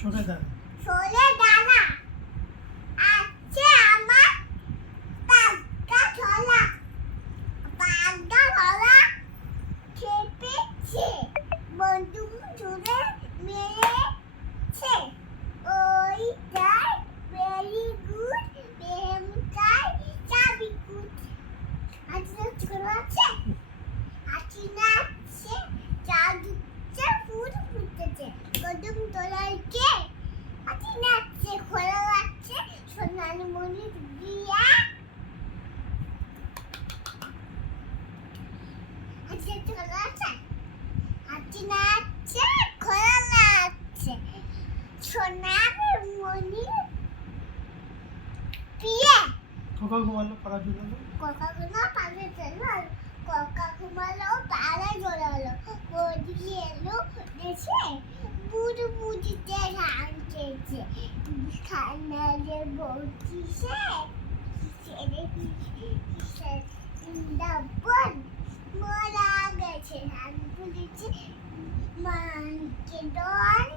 সরে দাঁড়া। সরে দাঁড়া। আছে আমার পাগা ধরা। পাগা ধরা খেপেছে। বন্দুক ছুড়ে মেরেছে। ওইটাই ভেরি গুড। প্রেমটাই চাবি গুড। আজকে ছোট আছে। আছি না আছে। চাল দিচ্ছে ফুল ফুটেছে। বন্দুক তোলার কে? আছি না আছে। খোলা আছে। সোনালি মণি দিয়া। আজকে ছোট আছে। আছি না আছে। খোলা আছে। সোনালি মণি দিয়ে। খোকা ঘুমালো, পাড়া ঝুলালো। কোকাগুলো পালে চলো। কোকা ঘুমালো পালে জ্বলালো। ওদিকে এলো দেশে বুড়ো বুড়িতে রাঁধছে। খানারে বলছে ছেড়ে দিচ্ছে দাবন মোরা গেছে আমি বলেছি মাকে ডন